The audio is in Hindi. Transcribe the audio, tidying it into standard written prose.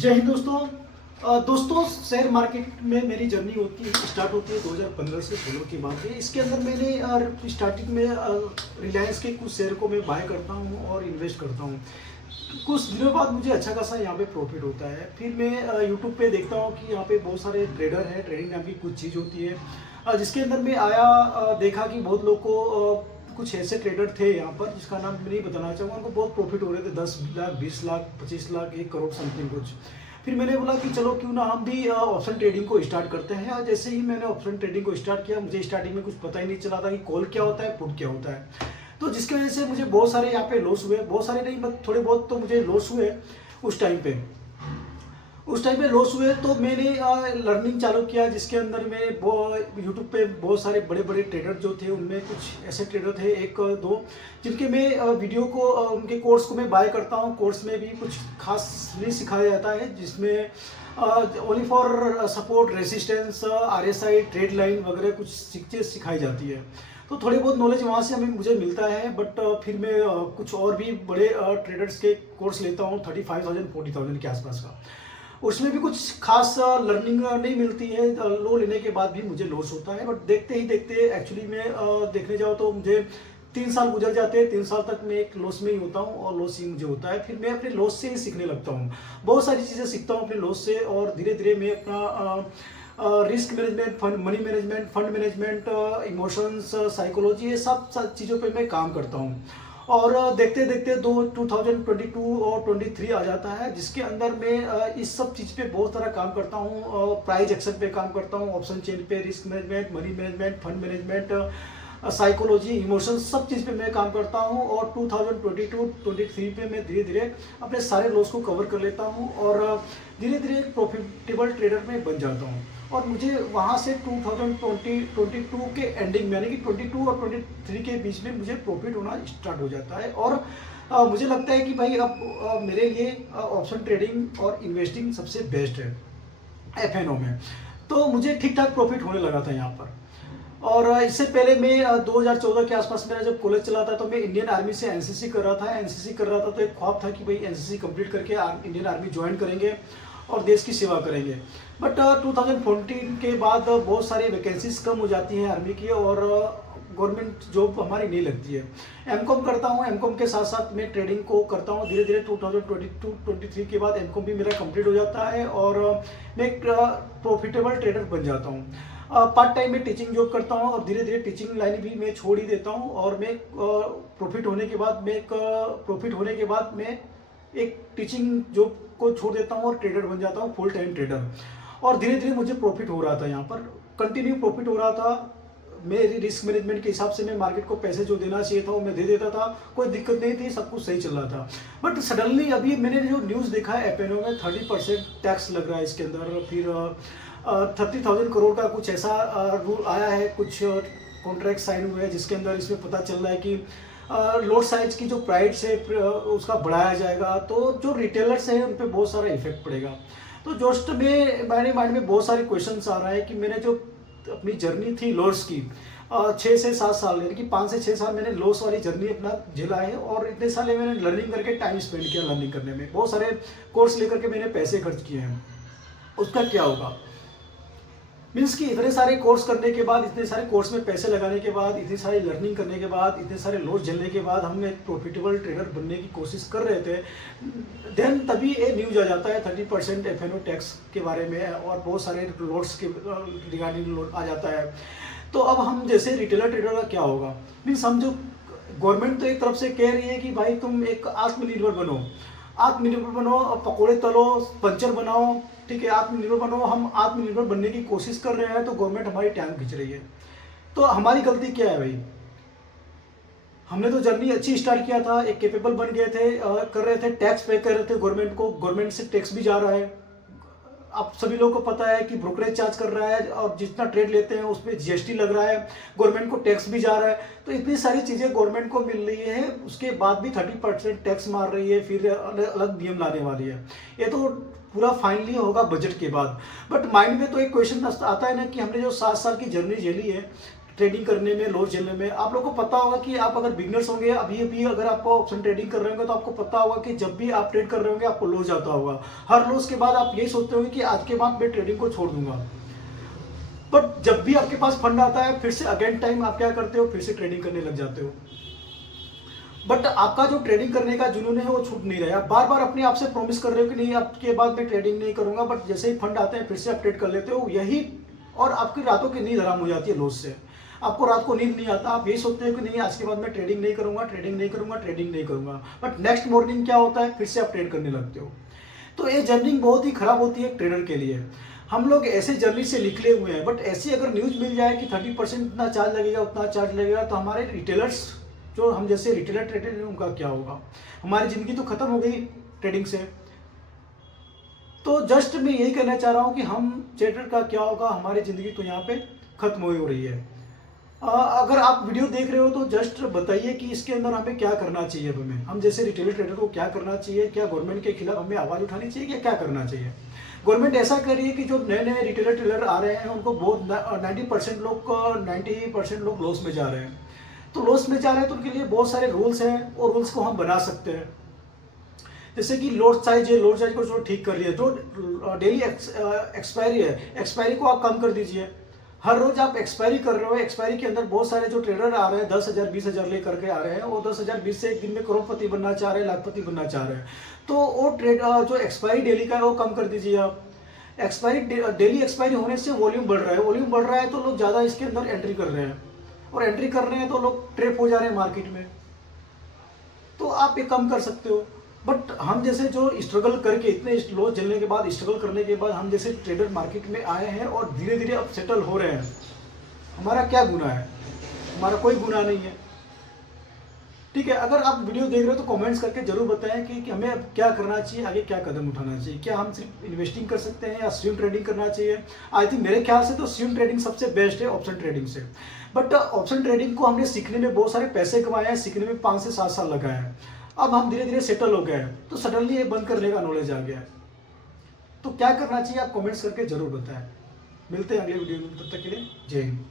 जय हिंद दोस्तों। दोस्तों, शेयर मार्केट में मेरी जर्नी स्टार्ट होती है 2015 से 16 की बात है। इसके अंदर मैंने स्टार्टिंग में रिलायंस के कुछ शेयर को मैं बाय करता हूँ और इन्वेस्ट करता हूँ। कुछ दिनों बाद मुझे अच्छा खासा यहाँ पे प्रॉफिट होता है। फिर मैं यूट्यूब पे देखता हूँ कि यहाँ पे बहुत सारे ट्रेडर हैं, ट्रेडिंग नाम की कुछ चीज़ होती है जिसके अंदर मैं आया, देखा कि बहुत लोग को कुछ ऐसे ट्रेडर थे यहाँ पर जिसका नाम मैं नहीं बताना चाहूँगा। उनको बहुत प्रॉफिट हो रहे थे, 10 लाख 20 लाख 25 लाख 1 करोड़ समथिंग कुछ। फिर मैंने बोला कि चलो क्यों ना हम भी ऑप्शन ट्रेडिंग को स्टार्ट करते हैं। और जैसे ही मैंने ऑप्शन ट्रेडिंग को स्टार्ट किया, मुझे स्टार्टिंग में कुछ पता ही नहीं चला था कि कॉल क्या होता है, पुट क्या होता है। तो जिसकी वजह से मुझे बहुत सारे यहाँ पे लॉस हुए, बहुत सारे नहीं बट थोड़े बहुत तो मुझे लॉस हुए उस टाइम पे। लॉस हुए तो मैंने लर्निंग चालू किया, जिसके अंदर मैं यूट्यूब पे बहुत सारे बड़े बड़े ट्रेडर जो थे, उनमें कुछ ऐसे ट्रेडर थे एक दो जिनके मैं वीडियो को उनके कोर्स को मैं बाय करता हूँ। कोर्स में भी कुछ खास नहीं सिखाया जाता है, जिसमें only for support, resistance, RSI, trade line वगैरह कुछ चीज़ें सिखाई जाती है। तो थोड़ी बहुत नॉलेज वहाँ से मुझे मिलता है। बट फिर मैं कुछ और भी बड़े ट्रेडर्स के कोर्स लेता हूँ 35,000 40,000 के आसपास का। उसमें भी कुछ खास लर्निंग नहीं मिलती है। लो लेने के बाद भी मुझे लॉस होता है। बट देखते ही देखते एक्चुअली में देखने जाओ तो मुझे 3 साल गुजर जाते हैं। 3 साल तक मैं एक लॉस में ही होता हूँ और लॉस ही मुझे होता है। फिर मैं अपने लॉस से ही सीखने लगता हूँ, बहुत सारी चीज़ें सीखता हूँ अपने लॉस से। और धीरे धीरे मैं अपना risk management, fund management, emotions, psychology, ये सब चीज़ों पे मैं काम करता हूँ। और देखते देखते 2022 और 23 आ जाता है, जिसके अंदर मैं इस सब चीज़ पे बहुत सारा काम करता हूँ। प्राइस एक्शन पे काम करता हूँ, ऑप्शन चेन पे, risk management, money management, fund management, psychology, emotions, सब चीज़ पे मैं काम करता हूँ। और 2022-23 पे मैं धीरे धीरे अपने सारे लॉस को कवर कर लेता हूँ और धीरे धीरे एक प्रॉफिटेबल ट्रेडर में बन जाता हूँ। और मुझे वहाँ से 2022 के एंडिंग में, यानी कि 22 और 23 के बीच में मुझे प्रॉफिट होना स्टार्ट हो जाता है। और मुझे लगता है कि भाई अब मेरे लिए ऑप्शन ट्रेडिंग और इन्वेस्टिंग सबसे बेस्ट है FNO में। तो मुझे ठीक ठाक प्रॉफिट होने लगा था यहाँ पर। और इससे पहले मैं 2014 के आसपास मेरा जब कॉलेज चला था, तो मैं इंडियन आर्मी से NCC कर रहा था। तो एक ख्वाब था कि भाई NCC कंप्लीट करके इंडियन आर्मी ज्वाइन करेंगे और देश की सेवा करेंगे। बट 2014 के बाद बहुत सारी वैकेंसीज कम हो जाती हैं आर्मी की और गवर्नमेंट जॉब हमारी नहीं लगती है। MCOM करता हूँ, MCOM के साथ साथ मैं ट्रेडिंग को करता हूँ। धीरे धीरे 2022-23 के बाद MCOM भी मेरा कंप्लीट हो जाता है और मैं एक प्रॉफिटेबल ट्रेडर बन जाता हूँ। पार्ट टाइम में टीचिंग जॉब करता हूँ और धीरे धीरे टीचिंग लाइन भी मैं छोड़ ही देता हूँ। और मैं प्रॉफिट होने के बाद मैं एक टीचिंग जॉब को छोड़ देता हूँ और ट्रेडर बन जाता हूँ, फुल टाइम ट्रेडर। और धीरे धीरे मुझे प्रॉफिट हो रहा था, यहाँ पर कंटिन्यू प्रॉफिट हो रहा था। मेरी रिस्क मैनेजमेंट के हिसाब से मैं मार्केट को पैसे जो देना चाहिए था वो मैं दे देता था, कोई दिक्कत नहीं थी, सब कुछ सही चल रहा था। बट सडनली अभी मैंने जो न्यूज़ देखा है FNO में 30% टैक्स लग रहा है इसके अंदर। फिर 30,000 करोड़ का कुछ ऐसा रूल आया है, कुछ कॉन्ट्रैक्ट साइन हुए हैं, जिसके अंदर इसमें पता चल रहा है कि लोड साइज की जो प्राइस है उसका बढ़ाया जाएगा। तो जो रिटेलर्स हैं उन पर बहुत सारा इफेक्ट पड़ेगा। तो जस्ट मेरे माइंड में बहुत सारे क्वेश्चंस आ रहा है कि मैंने जो अपनी जर्नी थी लॉस की 6 से 7 साल, यानी कि 5 से 6 साल मैंने लॉस वाली जर्नी अपना झेला है। और इतने साल मैंने लर्निंग करके टाइम स्पेंड किया, लर्निंग करने में बहुत सारे कोर्स लेकर के मैंने पैसे खर्च किए हैं। उसका क्या होगा, मीन्स कि इतने सारे कोर्स करने के बाद, इतने सारे कोर्स में पैसे लगाने के बाद, इतनी सारी लर्निंग करने के बाद, इतने सारे लॉस झेलने के बाद हम एक प्रॉफिटेबल ट्रेडर बनने की कोशिश कर रहे थे। देन तभी ये न्यूज आ जाता है 30% FNO टैक्स के बारे में और बहुत सारे लॉट्स के रिगार्डिंग आ जाता है। तो अब हम जैसे रिटेलर ट्रेडर का क्या होगा, मीन्स हम जो गवर्नमेंट तो एक तरफ से कह रही है कि भाई तुम एक आत्मनिर्भर बनो, पकौड़े तलो, पंचर बनाओ, ठीक है, आत्मनिर्भर बनो। हम आत्मनिर्भर बनने की कोशिश कर रहे हैं तो गवर्नमेंट हमारी टांग खींच रही है। तो हमारी गलती क्या है भाई, हमने तो जर्नी अच्छी स्टार्ट किया था, एक कैपेबल बन गए थे, कर रहे थे, टैक्स पे कर रहे थे गवर्नमेंट को, गवर्नमेंट से टैक्स भी जा रहा है। अब सभी लोगों को पता है कि ब्रोकरेज चार्ज कर रहा है और जितना ट्रेड लेते हैं उस पर GST लग रहा है, गवर्नमेंट को टैक्स भी जा रहा है। तो इतनी सारी चीज़ें गवर्नमेंट को मिल रही है, उसके बाद भी 30% टैक्स मार रही है, फिर अलग नियम लाने वाली है। ये तो पूरा फाइनली होगा बजट के बाद। बट माइंड में तो एक क्वेश्चन आता है ना कि हमने जो 7 साल की जर्नी झेली है, ट्रेडिंग करने में, लॉस झेलने में। आप लोगों को पता होगा कि आप अगर बिगनर्स होंगे, अभी अभी अगर आप ऑप्शन ट्रेडिंग कर रहे होंगे, तो आपको पता होगा कि जब भी आप ट्रेड कर रहे होंगे आपको लॉस आता होगा। हर लॉस के बाद आप यही सोचते होंगे कि आज के बाद मैं ट्रेडिंग को छोड़ दूंगा। बट जब भी आपके पास फंड आता है, फिर से अगेन टाइम आप क्या करते हो, फिर से ट्रेडिंग करने लग जाते हो। बट आपका जो ट्रेडिंग करने का जुनून है वो छूट नहीं रहा है। आप बार बार अपने आप से प्रॉमिस कर रहे हो कि नहीं, आपके बाद मैं ट्रेडिंग नहीं करूंगा, बट जैसे ही फंड आते हैं फिर से आप ट्रेड कर लेते हो यही, और आपकी रातों की नींद हराम हो जाती है लॉस से। आपको रात को नींद नहीं आता, आप यही सोचते हो कि नहीं आज के बाद मैं ट्रेडिंग नहीं करूंगा, ट्रेडिंग नहीं करूंगा, ट्रेडिंग नहीं करूंगा। बट नेक्स्ट मॉर्निंग क्या होता है, फिर से आप ट्रेड करने लगते हो। तो ये जर्नी बहुत ही खराब होती है ट्रेडर के लिए। हम लोग ऐसे जर्नी से निकले हुए हैं, बट ऐसी अगर न्यूज मिल जाए कि 30% इतना चार्ज लगेगा, उतना चार्ज लगेगा, तो हमारे रिटेलर्स, जो हम जैसे रिटेलर ट्रेडर हैं, उनका क्या होगा। हमारी जिंदगी तो खत्म हो गई ट्रेडिंग से। तो जस्ट मैं यही कहना चाह रहा हूँ कि हम ट्रेडर का क्या होगा, हमारी जिंदगी तो यहाँ पे खत्म हो रही है। अगर आप वीडियो देख रहे हो तो जस्ट बताइए कि इसके अंदर हमें क्या करना चाहिए। हम जैसे रिटेलर ट्रेडर को क्या करना चाहिए, क्या गवर्नमेंट के खिलाफ हमें आवाज उठानी चाहिए, क्या करना चाहिए। गवर्नमेंट ऐसा कर रही है कि जो नए नए रिटेलर ट्रेडर आ रहे हैं उनको बहुत 90% लोग लॉस में जा रहे हैं। तो लॉस में जा रहे हैं तो उनके लिए बहुत सारे रूल्स हैं, और रूल्स को हम बना सकते हैं। जैसे कि लोड साइज है, लोड साइज को जो ठीक कर लिया, जो डेली एक्सपायरी है, एक्सपायरी को आप कम कर दीजिए। हर रोज आप एक्सपायरी कर रहे हो, एक्सपायरी के अंदर बहुत सारे जो ट्रेडर आ रहे हैं 10,000 20,000 लेकर के आ रहे हैं, वो 10,000 20 से एक दिन में करोड़पति बनना चाह रहे हैं, लाखपति बनना चाह रहे हैं। तो वो ट्रेड जो एक्सपायरी डेली का है वो कम कर दीजिए आप। एक्सपायरी डेली एक्सपायरी होने से वॉल्यूम बढ़ रहा है, वॉल्यूम बढ़ रहा है तो लोग ज़्यादा इसके अंदर एंट्री कर रहे हैं, और एंट्री कर रहे हैं तो लोग ट्रैप हो जा रहे हैं मार्केट में। तो आप ये कम कर सकते हो। बट हम जैसे जो स्ट्रगल करके, इतने लॉस झेलने के बाद, स्ट्रगल करने के बाद हम जैसे ट्रेडर मार्केट में आए हैं और धीरे धीरे अब सेटल हो रहे हैं, हमारा क्या गुनाह है? हमारा कोई गुनाह नहीं है। ठीक है, अगर आप वीडियो देख रहे हो तो कमेंट्स करके जरूर बताएं कि हमें अब क्या करना चाहिए, आगे क्या कदम उठाना चाहिए। क्या हम सिर्फ इन्वेस्टिंग कर सकते हैं या स्विंग ट्रेडिंग करना चाहिए? आई थिंक मेरे ख्याल से तो स्विंग ट्रेडिंग सबसे बेस्ट है ऑप्शन ट्रेडिंग से। बट ऑप्शन ट्रेडिंग को हमने सीखने में बहुत सारे पैसे कमाए हैं, सीखने में 5 से 7 साल लगाए हैं। अब हम धीरे धीरे सेटल हो गए हैं, तो सडनली ये बंद करने का नॉलेज आ गया है। तो क्या करना चाहिए आप कमेंट्स करके जरूर बताएं। मिलते हैं अगले वीडियो में, तब तक के लिए जय हिंद।